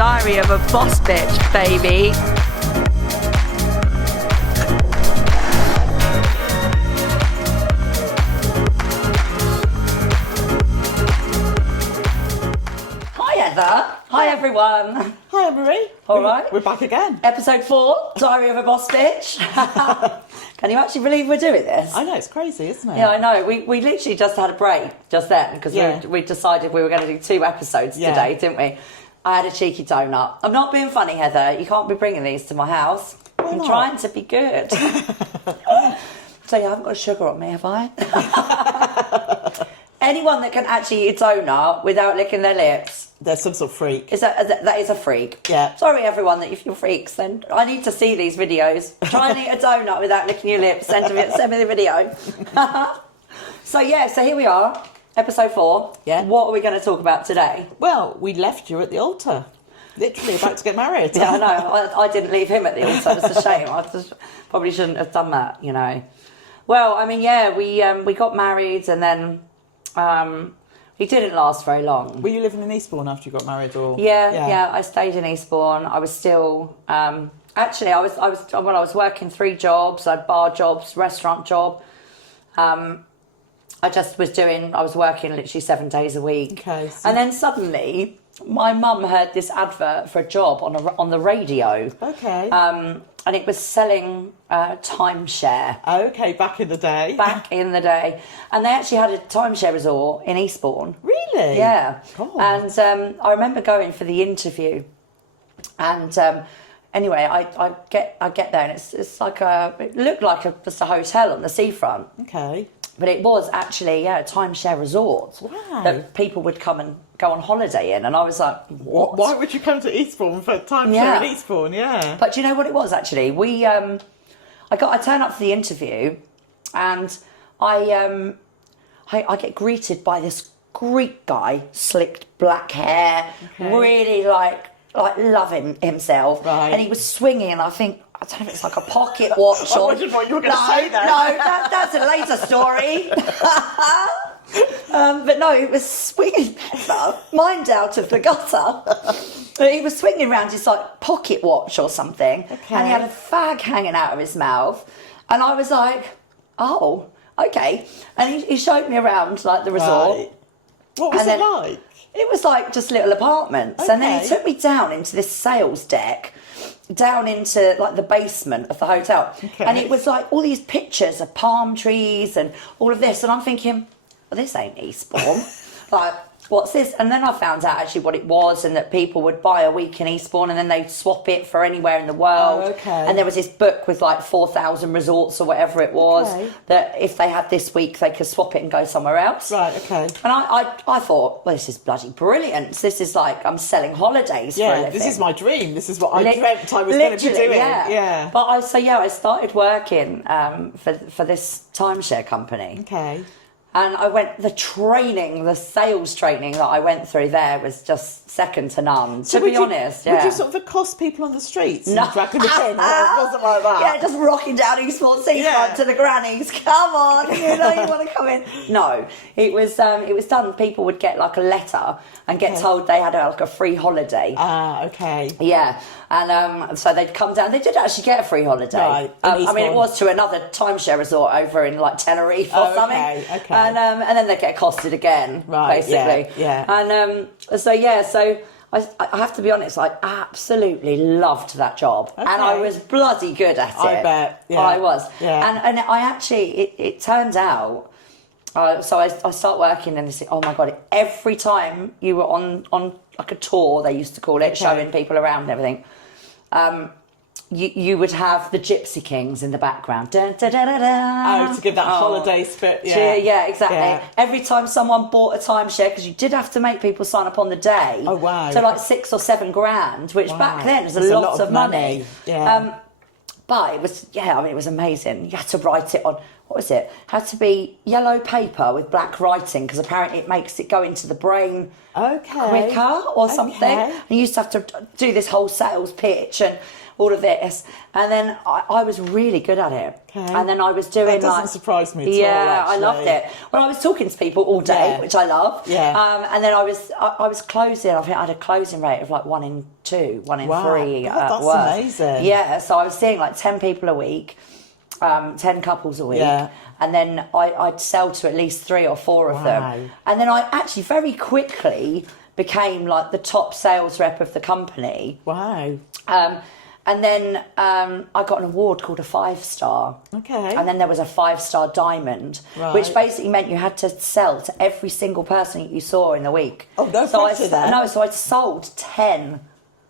Diary of a Boss Bitch, baby. Hi Heather. Hi everyone. Hi Emery. All right. We're back again. Episode 4, Diary of a Boss Bitch. Can you actually believe we're doing this? I know, it's crazy, isn't it? Yeah, I know. We literally just had a break just then because we decided we were going to do 2 episodes today, didn't we? I had a cheeky donut. I'm not being funny, Heather. You can't be bringing these to my house. Why I'm not? trying to be good. So you haven't got sugar on me, have I? Anyone that can actually eat a donut without licking their lips, There's some sort of freak. that is a freak. Yeah. Sorry, everyone, that if you're freaks, then I need to see these videos. Try and eat a donut without licking your lips. Send me the video. So here we are, episode 4. Yeah. What are we going to talk about today? Well, we left you at the altar. Literally about to get married. Yeah, I know. I didn't leave him at the altar. It's a shame. I just probably shouldn't have done that, you know. Well, I mean, we got married and then it didn't last very long. Were you living in Eastbourne after you got married, or? Yeah. I stayed in Eastbourne. I was still actually I was working 3 jobs. I had bar jobs, restaurant job. I was working literally 7 days a week. Okay. So And then suddenly my mum heard this advert for a job on the radio. okay. And it was selling timeshare. Okay, back in the day. Back in the day. And they actually had a timeshare resort in Eastbourne. Really? Yeah. God. And I remember going for the interview. And anyway, I get there and it's like it looked like just a hotel on the seafront. Okay. But it was actually, a timeshare resort. Wow. That people would come and go on holiday in. And I was like, what? Why would you come to Eastbourne for timeshare in Eastbourne? Yeah. But do you know what it was actually? I turned up for the interview, and I get greeted by this Greek guy, slicked black hair, really like loving himself, Right. and he was swinging. And I don't know if it's like a pocket watch. I wondered what you were going to say there. No, that's a later story. But no, it was swinging better, mind out of the gutter. But he was swinging around his like pocket watch or something, and he had a fag hanging out of his mouth, and I was like, oh, okay. And he showed me around like the resort. Right. What was it like? It was like just little apartments, and then he took me down into this sales deck, down into like the basement of the hotel, and it was like all these pictures of palm trees and all of this, and I'm thinking, well, this ain't Eastbourne. Like, what's this? And then I found out actually what it was, and that people would buy a week in Eastbourne and then they'd swap it for anywhere in the world. Oh, okay. And there was this book with like 4,000 resorts or whatever it was, that if they had this week, they could swap it and go somewhere else. Right, okay. And I thought, well, this is bloody brilliant. This is like, I'm selling holidays for a living. This is my dream. This is what I dreamt I was going to be doing. Yeah. But I started working for this timeshare company. Okay. And the sales training that I went through there was just second to none, to be honest. Yeah. Would you sort of accost people on the streets No. and drag them in? It wasn't like that. Yeah, just rocking down Eastbourne seafront to the grannies. Come on, you want to come in. No, it was done. People would get like a letter and get told they had like a free holiday. Ah, okay. Yeah, and so they'd come down. They did actually get a free holiday. Right. I mean, it was to another timeshare resort over in like Tenerife or something. Okay. And then they get accosted again, basically. Yeah. And so I have to be honest, I absolutely loved that job, and I was bloody good at it. I bet. Yeah. I was. Yeah. And I actually, it turned out. So I start working, and they say, oh my god! Every time you were on like a tour, they used to call it, showing people around and everything. You would have the Gypsy Kings in the background. Dun, da, da, da, da. Oh, to give that holiday spit. Yeah, exactly. Yeah. Every time someone bought a timeshare, because you did have to make people sign up on the day. Oh, wow. So like 6 or 7 grand, which back then was a lot of money. Yeah. But it was, it was amazing. You had to write it on, what was it? Had to be yellow paper with black writing, because apparently it makes it go into the brain quicker or something. And you used to have to do this whole sales pitch, and all of this. And then I was really good at it. Okay. And then I was doing That doesn't surprise me at all, yeah, I actually. loved it. Well, I was talking to people all day, which I love. Yeah. And then I was closing. I think I had a closing rate of like 1 in 2, 1 in 3 God, at that's work. amazing. Yeah, so I was seeing like 10 people a week, 10 couples a week. Yeah. And then I'd sell to at least 3 or 4 of them. And then I actually very quickly became like the top sales rep of the company. Wow. And then I got an award called a 5-star. Okay. And then there was a 5-star diamond, which basically meant you had to sell to every single person you saw in the week. Oh, no pressure then. No, so I sold 10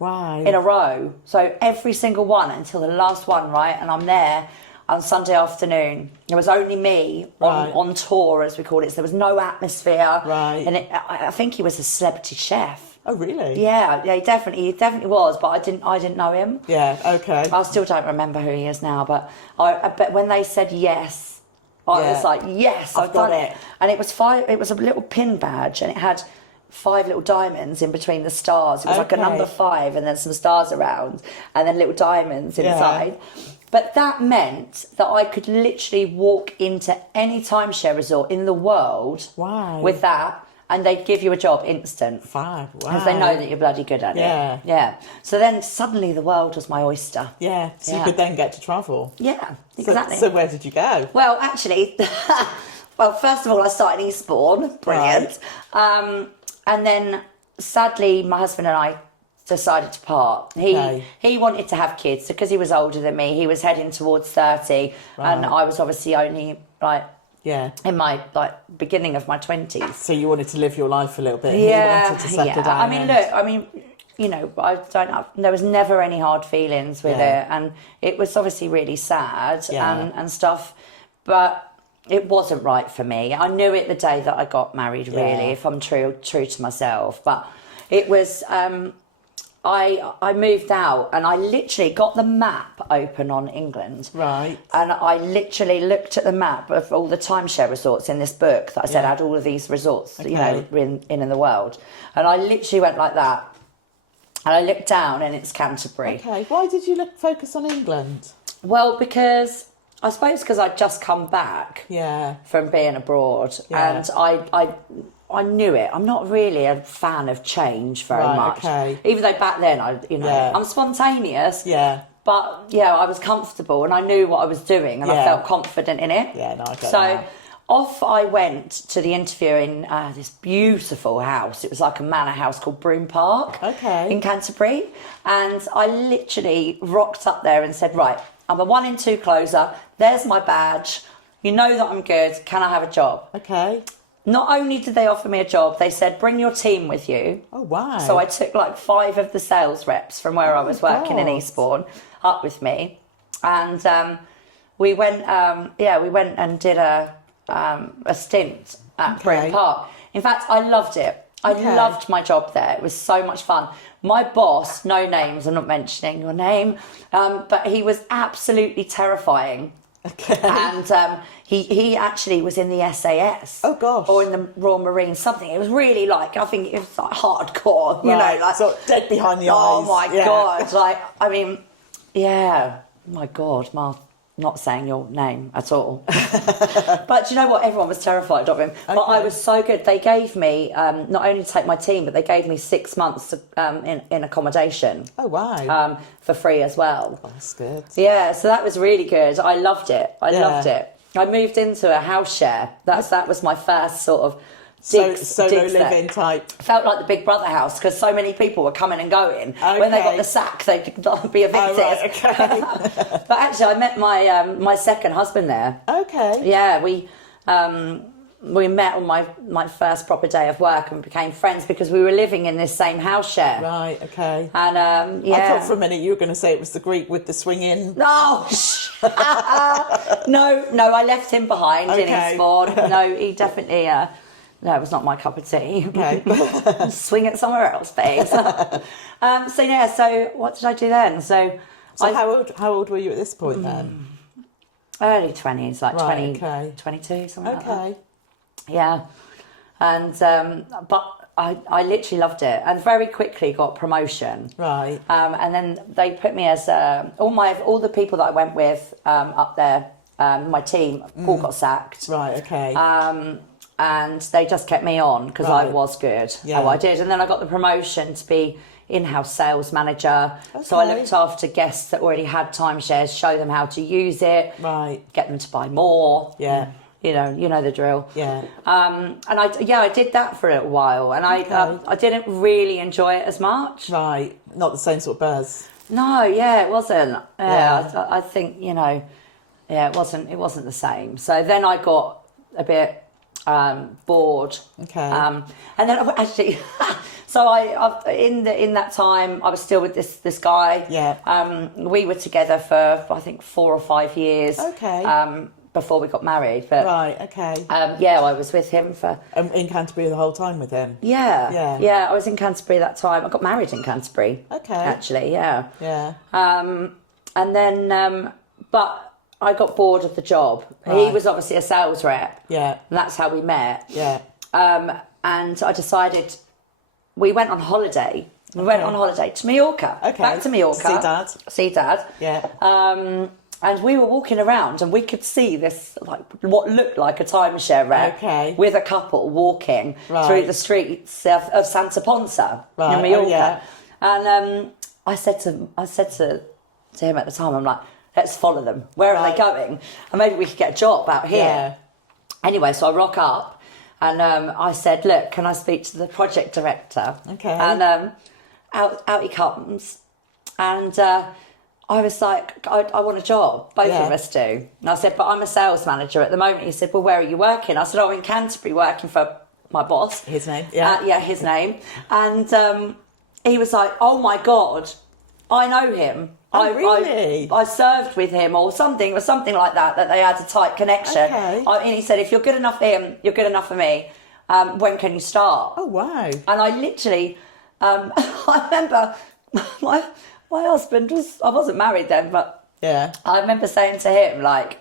Wow. in a row. So every single one until the last one, right? And I'm there on Sunday afternoon. It was only me on tour, as we called it. So there was no atmosphere. Right. And I think he was a celebrity chef. Oh, really? Yeah, he definitely was, but I didn't know him. Yeah, okay. I still don't remember who he is now, but when they said yes, I was like, yes, I've done it. And it was a little pin badge, and it had 5 little diamonds in between the stars. It was like a number 5, and then some stars around, and then little diamonds inside. But that meant that I could literally walk into any timeshare resort in the world with that, and they'd give you a job instant. Wow. Because they know that you're bloody good at it. Yeah. So then suddenly the world was my oyster. Yeah. So you could then get to travel. Yeah, exactly. So where did you go? Well, actually, first of all, I started in Eastbourne. Brilliant. And then sadly, my husband and I decided to part. He wanted to have kids because he was older than me. He was heading towards 30, and I was obviously only in my beginning of my 20s. So you wanted to live your life a little bit. And he wanted to settle down. You know, there was never any hard feelings with it, and it was obviously really sad and stuff, but it wasn't right for me. I knew it the day that I got married, really, if I'm true to myself. But it was, I moved out, and I literally got the map open on England. Right. And I literally looked at the map of all the timeshare resorts in this book that I said had all of these resorts, you know, in the world. And I literally went like that. And I looked down, and it's Canterbury. Okay. Why did you focus on England? Well, because I suppose I'd just come back from being abroad, and I knew it. I'm not really a fan of change very much. Okay. Even though back then I'm spontaneous. Yeah. But I was comfortable, and I knew what I was doing, and I felt confident in it. Yeah, no, I get so that. Off I went to the interview in this beautiful house. It was like a manor house called Broome Park in Canterbury. And I literally rocked up there and said, right, I'm a 1 in 2 closer. There's my badge. You know that I'm good. Can I have a job? Okay. Not only did they offer me a job, they said, bring your team with you. Oh, wow. So I took like 5 of the sales reps from where I was working in Eastbourne up with me. And we went and did a stint at Broome Park. In fact, I loved it. I loved my job there. It was so much fun. My boss, no names, I'm not mentioning your name, but he was absolutely terrifying. Okay. And he actually was in the SAS. Oh gosh. Or in the Royal Marines, something. It was really I think it was like hardcore, you know, like so dead behind the eyes. Oh my God. My God, not saying your name at all. But do you know what? Everyone was terrified of him. But I was so good. They gave me, not only to take my team, but they gave me 6 months in accommodation. Oh, wow. For free as well. Oh, that's good. Yeah, so that was really good. I loved it. I loved it. I moved into a house share. That was my first sort of solo living type. Felt like the Big Brother house because so many people were coming and going. When they got the sack, they could be evicted. Oh, right, okay. But actually, I met my second husband there. Okay. Yeah, we met on my first proper day of work and became friends because we were living in this same house share. Right. Okay. And I thought for a minute you were going to say it was the Greek with the swing-in. No. No, I left him behind in Eastbourne. No, he definitely. No, it was not my cup of tea. Okay. Swing it somewhere else, please. So what did I do then? So how old were you at this point then? Early 20s, like 20, 22, something like that. Yeah. And, but I literally loved it, and very quickly got promotion. Right. And then they put me as all the people that I went with up there. My team all got sacked. Right. Okay. And they just kept me on because I Right. was good. Yeah. Oh, I did, and then I got the promotion to be in-house sales manager. So I looked after guests that already had timeshares, show them how to use it, Right. get them to buy more. Yeah. You know the drill. Yeah. And I did that for a little while, and I didn't really enjoy it as much. Right. Not the same sort of buzz. No, yeah, it wasn't. Yeah. I think it wasn't the same. So then I got a bit bored. Okay. And then actually, so in that time I was still with this guy. Yeah. We were together for I think 4 or 5 years. Okay. Before we got married, but Right. Okay. I was with him for In Canterbury the whole time with him. yeah. I was in Canterbury that time. I got married in Canterbury. Okay. Actually, yeah. Yeah. And then, but I got bored of the job. Right. He was obviously a sales rep. Yeah. And that's how we met. Yeah. And I decided we went on holiday. We went on holiday to Mallorca. Okay. Back to Mallorca. See Dad. See Dad. Yeah. And we were walking around and we could see this, like, what looked like a timeshare rep Okay. with a couple walking Right. through the streets of Santa Ponsa Right. in Mallorca. Oh, yeah. And I said to him at the time, I'm like, let's follow them. Where are Right. they going? And maybe we could get a job out here. Yeah. Anyway, so I rock up and I said, look, can I speak to the project director? Okay. And out he comes. And I was like, I want a job. Both Yeah. of us do. And I said, but I'm a sales manager at the moment. He said, well, where are you working? I said, oh, in Canterbury, working for my boss. His name. Yeah. Yeah, his name. And he was like, oh my God, I know him. Oh, really? I served with him or something like that they had a tight connection. Okay. And he said, if you're good enough for him, you're good enough for me. When can you start? Oh, wow. And I literally, I remember my husband I wasn't married then, but Yeah. I remember saying to him, like,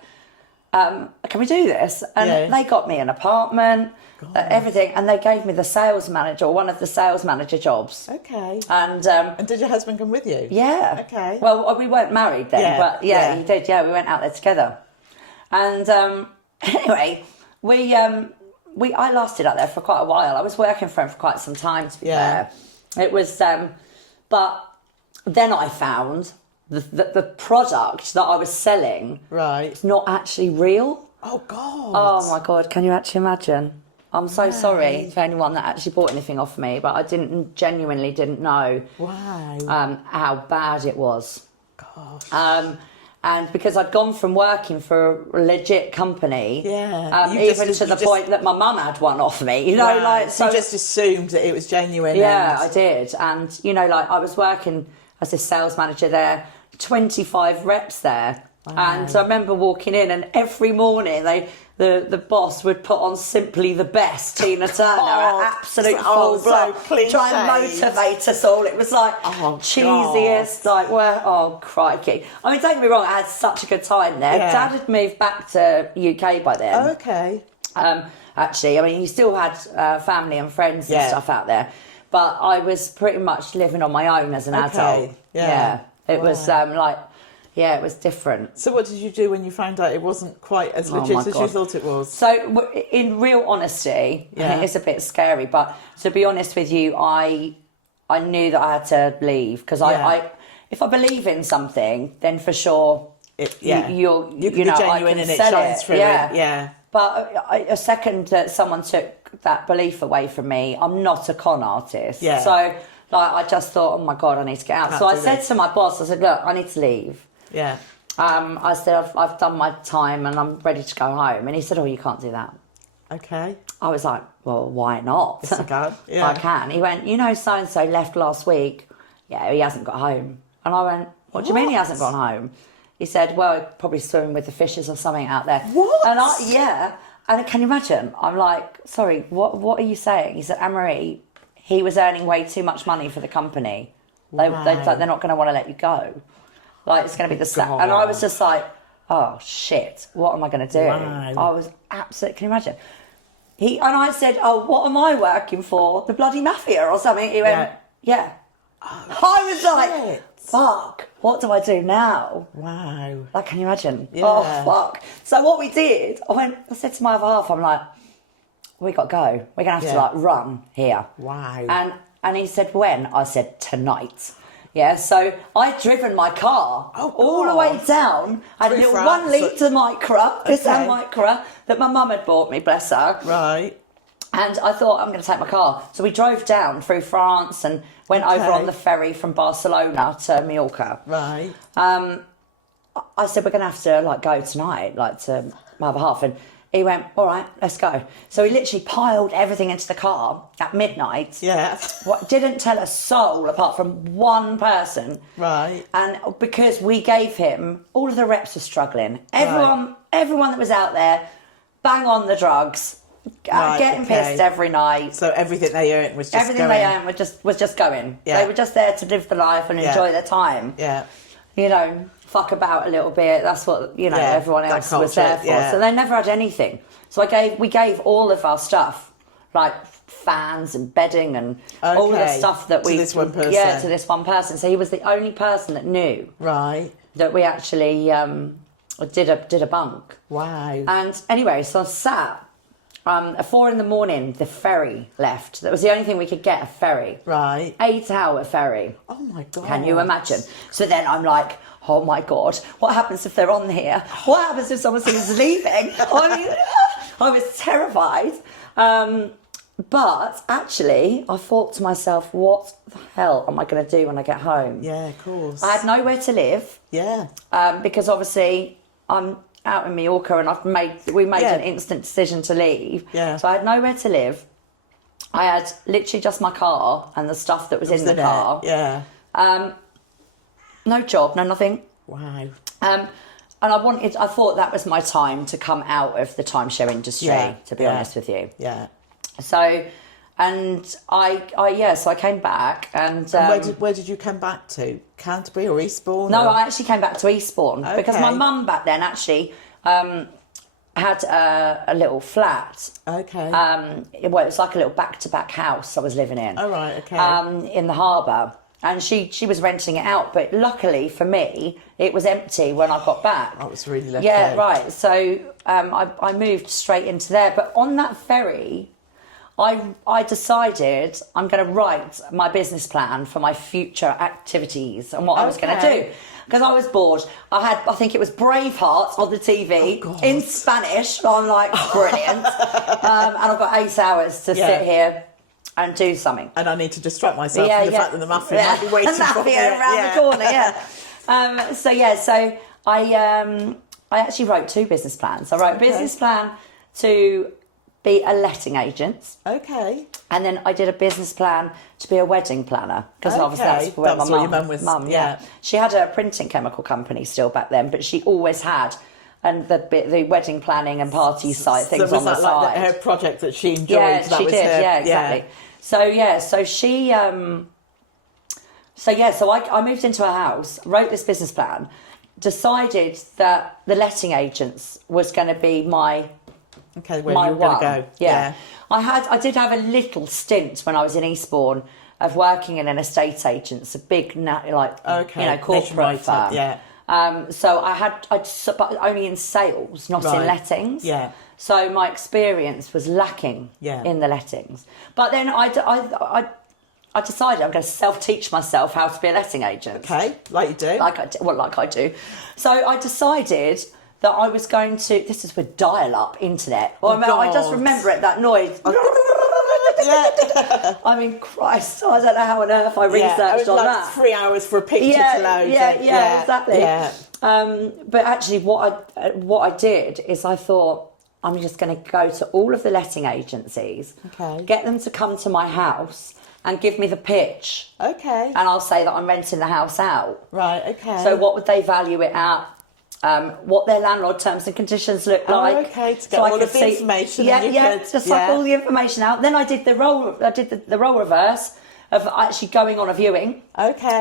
can we do this? And Yeah. they got me an apartment, everything, and they gave me the sales manager, or one of the sales manager jobs. Okay. And And did your husband come with you? yeah. Okay. Well, we weren't married then, Yeah, but yeah, yeah. he did. Yeah, we went out there together. And anyway, I lasted out there for quite a while. I was working for him for quite some time, to be Yeah. fair. It was, but then I found the product that I was selling Right. was not actually real. Oh, God. Oh my God, can you actually imagine? I'm so sorry for anyone that actually bought anything off me, but I genuinely didn't know Wow. how bad it was. Gosh. And because I'd gone from working for a legit company, Yeah. even to the point that my mum had one off me, you know, Right. like So you just assumed that it was genuine. yeah, and- I did. And, you know, like I was working as a sales manager there, 25 reps there. And I remember walking in and every morning the boss would put on Simply the Best, Tina Turner, God. at absolute Oh, full blow, so try and cliched. motivate us all. It was like cheesiest, like, well, oh, crikey. I mean, don't get me wrong, I had such a good time there. Yeah. Dad had moved back to UK by then. Okay. Actually, I mean, he still had family and friends and Yeah. stuff out there, but I was pretty much living on my own as an adult. Yeah. It was it was different. So what did you do when you found out it wasn't quite as legit my as you God. thought it was? So, in real honesty, Yeah. it's a bit scary, but to be honest with you, I knew that I had to leave because Yeah. I if I believe in something, then for sure, You you can be know, I genuine can and it sell shines through yeah. it. Yeah. But a second that someone took that belief away from me, I'm not a con artist. Yeah. So, like, I just thought, oh my God, I need to get out. So I Absolutely. said to my boss, I said, look, I need to leave. Yeah. I said, I've done my time and I'm ready to go home. And he said, oh, you can't do that. Okay. I was like, well, why not? Yes, I can. Yeah. I can. He went, you know, so-and-so left last week. Yeah, he hasn't got home. And I went, what do you mean he hasn't gone home? He said, well, probably swimming with the fishes or something out there. What? And yeah. And can you imagine? I'm like, sorry, what are you saying? He said, Anne-Marie, he was earning way too much money for the company. They're not going to want to let you go. Like, it's going to be the slap. And I was just like, oh, shit, what am I going to do? Wow. I was absolutely, can you imagine? And I said, oh, what am I working for? The bloody Mafia or something? He went, yeah. I was like, fuck, what do I do now? Wow. Like, can you imagine? Yeah. Oh, fuck. So what we did, I said to my other half, I'm like, we got to go. We're going to have to, like, run here. Wow. And he said, when? I said, tonight. Yeah, so I'd driven my car all the way down. I had a little 1 litre Micra, Nissan Micra, that my mum had bought me, bless her. Right. And I thought, I'm going to take my car. So we drove down through France and went over on the ferry from Barcelona to Mallorca. Right. I said, we're going to have to, like, go tonight, like, to my other half. And he went, all right, let's go. So he literally piled everything into the car at midnight. Yeah. Didn't tell a soul apart from one person. Right. And because we gave him, all of the reps were struggling. Everyone that was out there, bang on the drugs, getting pissed every night. So everything they earned was just everything they earned was just going. Yeah. They were just there to live the life and enjoy their time. Yeah. You know, fuck about a little bit. That's what, you know, everyone else was there for. Yeah. So they never had anything. So we gave all of our stuff, like fans and bedding and all the stuff that we... To this one person. Yeah, to this one person. So he was the only person that knew that we actually did a bunk. Wow. And anyway, so I sat at 4 a.m, the ferry left. That was the only thing we could get, a ferry. Right. 8-hour ferry. Oh my God. Can you imagine? So then I'm like, oh my God, what happens if they're on here? What happens if someone sees us leaving? I mean, I was terrified. But actually, I thought to myself, what the hell am I going to do when I get home? Yeah, of course. I had nowhere to live. Yeah. Because obviously I'm out in Mallorca and we made an instant decision to leave. Yeah. So I had nowhere to live. I had literally just my car and the stuff that was in the car. Yeah. No job, no nothing. Wow. And I thought that was my time to come out of the timeshare industry, to be honest with you. Yeah. So, and so I came back and where did you come back to? Canterbury or Eastbourne? No, I actually came back to Eastbourne because my mum back then actually had a little flat. Okay. It was like a little back-to-back house I was living in. Oh, right, okay. In the harbour. And she was renting it out, but luckily for me, it was empty when I got back. I was really lucky. Yeah, right. So I moved straight into there. But on that ferry, I decided I'm going to write my business plan for my future activities and what I was going to do. Because I was bored. I think it was Braveheart on the TV in Spanish. I'm like, brilliant. And I've got 8 hours to sit here and do something. And I need to distract myself from the fact that the Mafia might be waiting for me. Around the corner, so I actually wrote 2 business plans. I wrote a business plan to be a letting agent. Okay. And then I did a business plan to be a wedding planner. Because obviously that's where my your mum was. Mum, She had a printing chemical company still back then, but she always had the wedding planning and party side things on the side. Like her project that she enjoyed? Yeah, she did. Yeah, exactly. So I moved into a house, wrote this business plan, decided that the letting agents was going to be my where you were going to go. Yeah. I did have a little stint when I was in Eastbourne of working in an estate agent's, a big corporate firm. Yeah. But only in sales, not in lettings. Yeah. So my experience was lacking in the lettings. But then I decided I'm going to self-teach myself how to be a letting agent. Okay, like you do. Like I do. So I decided that I was going to... This is with dial-up internet. I just remember it, that noise. I mean, Christ, I don't know how on earth I researched on that. 3 hours for a picture to load. Yeah, exactly. Yeah. But actually, what I did is I thought, I'm just going to go to all of the letting agencies, get them to come to my house and give me the pitch. Okay. And I'll say that I'm renting the house out. Right, okay. So what would they value it at? What their landlord terms and conditions look like. Okay, to get all of the information. Just like all the information out. Then I did the role reverse of actually going on a viewing. Okay.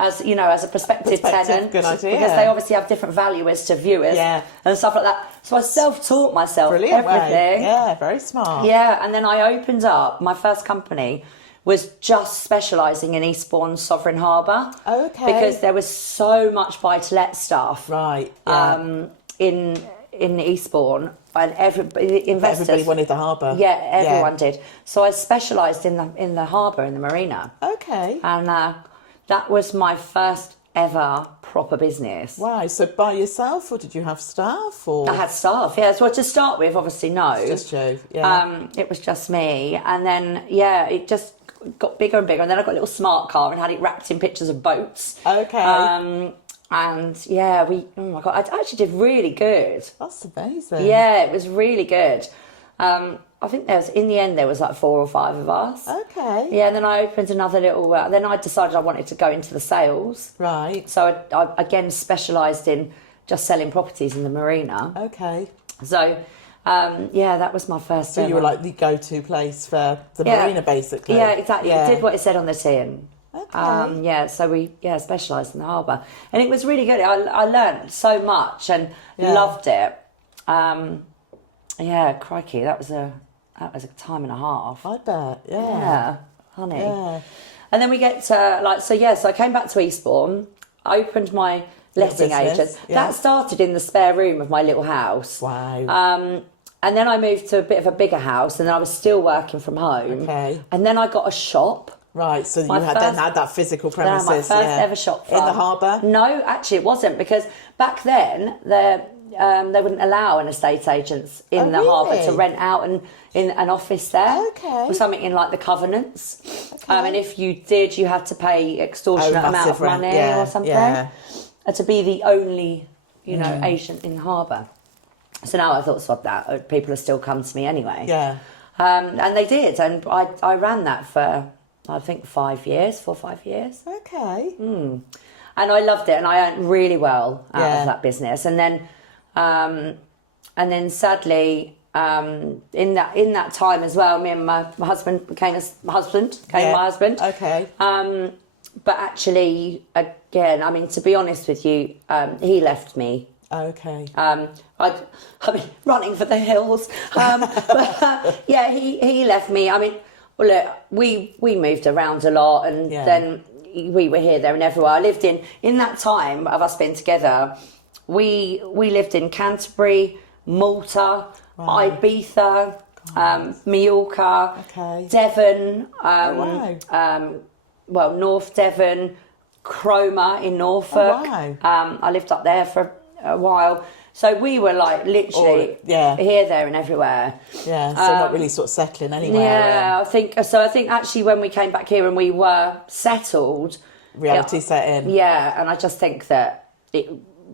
as as a prospective tenant, good idea. because they obviously have different valuers to viewers and stuff like that. So I self-taught myself Brilliant everything. way. Yeah, very smart. Yeah, and then I opened up my first company. Was just specialising in Eastbourne Sovereign Harbour. Okay. Because there was so much buy-to-let stuff. Right. Yeah. In Eastbourne, and investors. Everybody wanted the harbour. Yeah, everyone did. So I specialised in the harbour, in the marina. Okay. And that was my first ever proper business. Wow. So by yourself, or did you have staff? Or I had staff. Yeah. So to start with, obviously no. Just you. Yeah. It was just me, and then it just got bigger and bigger, and then I got a little smart car and had it wrapped in pictures of boats. Okay. And yeah, oh my God, I actually did really good. That's amazing. Yeah, it was really good. I think in the end there was like 4 or 5 of us. Okay. Yeah, and then I opened another little, then I decided I wanted to go into the sales. Right. So I again specialised in just selling properties in the marina. Okay. So, that was my first. So you were like the go-to place for the marina, basically. Yeah, exactly. Yeah. It did what it said on the tin. Okay. So we specialised in the harbour, and it was really good. I learned so much and loved it. Crikey, that was a time and a half. I bet. Yeah. Yeah, honey. Yeah. And then we get to so I came back to Eastbourne. I opened my letting agent. Yeah. That started in the spare room of my little house. Wow. And then I moved to a bit of a bigger house, and then I was still working from home. Okay. And then I got a shop. Right, so you had that physical Then I had premises. my first ever shop in the harbour? No, actually it wasn't, because back then they wouldn't allow an estate agents in the harbour to rent out in an office there. Okay. Or something in like the covenants. Okay. And if you did, you had to pay extortionate amount of rent. money or something to be the only agent in the harbour. So now I thought, sod that, people have still come to me anyway. Yeah. And they did, and I ran that for I think 4 or 5 years. Okay. And I loved it, and I earned really well out of that business. And then sadly, in that time as well, me and my husband became my husband. Okay. But actually, again, I mean, to be honest with you, he left me. Okay. I mean, running for the hills. But he left me. I mean, well, look, we moved around a lot, and then we were here, there, and everywhere. I lived in that time of us being together. We lived in Canterbury, Malta, Ibiza, Mallorca, Devon, North Devon, Cromer in Norfolk. Oh, wow. I lived up there for a while. So we were like literally here, there, and everywhere. Yeah, so not really sort of settling anywhere. Yeah, I think actually when we came back here and we were settled, reality set in. Yeah, and I just think that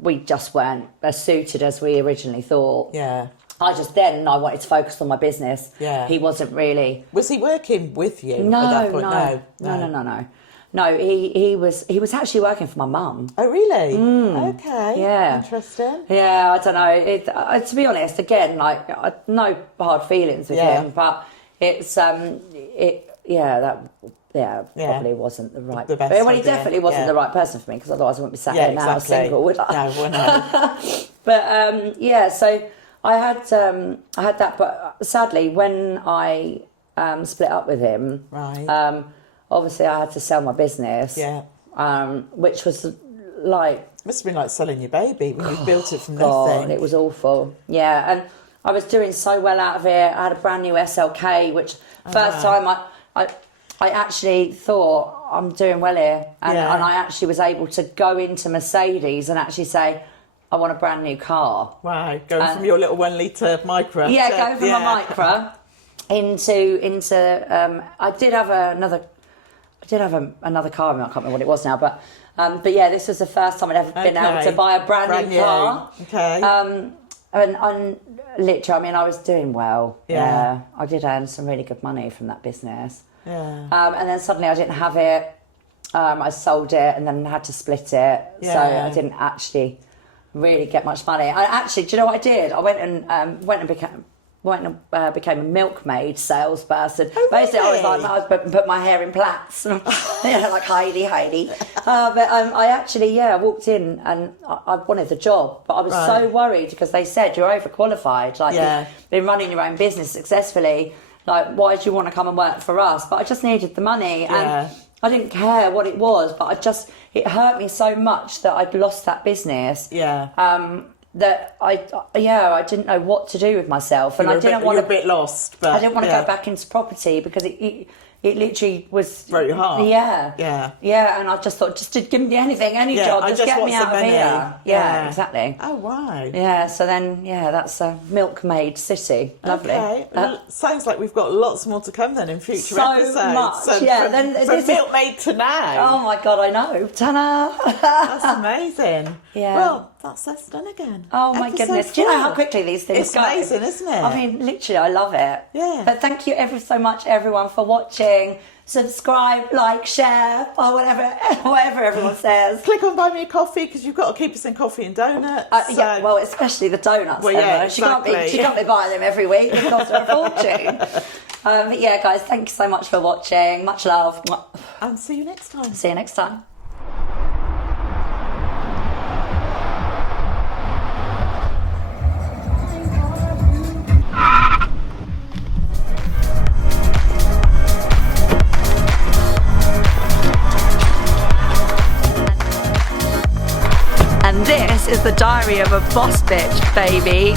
we just weren't as suited as we originally thought. Yeah. I wanted to focus on my business. Yeah. He wasn't really. Was he working with you No, at that point? No. No, he was actually working for my mum. Oh, really? Okay. Yeah. Interesting. Yeah, I don't know. To be honest, again, like no hard feelings with him, but it's probably wasn't the right. The best Well, he idea. definitely wasn't the right person for me, because otherwise I wouldn't be sat here now single, would I? No, well, no. But so I had that, but sadly when I split up with him, right. Obviously I had to sell my business. Yeah. Which was like. Must have been like selling your baby when you built it from God, nothing. it was awful. Yeah, and I was doing so well out of it. I had a brand new SLK, which first time I actually thought I'm doing well here, and I actually was able to go into Mercedes and actually say I want a brand new car. Wow, going from your little 1 litre Micra. Yeah, going from a Micra into I did have another car. I can't remember what it was now, but yeah, this was the first time I'd ever been able to buy a brand new car. Okay. And literally, I mean, I was doing well. Yeah. I did earn some really good money from that business. Yeah. And then suddenly I didn't have it. I sold it and then had to split it. Yeah. So I didn't actually really get much money. Do you know what I did? I went and went and became a milkmaid salesperson. Oh, Basically, really? I was put my hair in plaits, like Heidi. But I actually, I walked in and I wanted the job, but I was so worried because they said you're overqualified. Like you've been running your own business successfully. Like, why do you want to come and work for us? But I just needed the money, and I didn't care what it was. But it hurt me so much that I'd lost that business. That I didn't know what to do with myself, and I didn't want to. You're a bit lost, but I didn't want to go back into property because it literally was broke your heart. Yeah, and I just thought, just to give me anything, any job, just get me out of here. Yeah, exactly. Oh wow. Yeah, so then that's a milkmaid city. Lovely. Okay, well, sounds like we've got lots more to come then in future so episodes. Much, so Then from milkmaid to now. Oh my god, I know. Ta-da! That's amazing. Yeah. Well, that's us done again. Oh my goodness. Do you know how quickly these things go? It's amazing, isn't it? I mean, literally, I love it. Yeah. But thank you ever so much, everyone, for watching. Subscribe, like, share, or whatever everyone says. Click on Buy Me a Coffee because you've got to keep us in coffee and donuts. Yeah, well, especially the donuts. Well, yeah, exactly. She can't be buying them every week. It costs her a fortune. But yeah, guys, thank you so much for watching. Much love. And see you next time. See you next time. And this is the diary of a boss bitch, baby.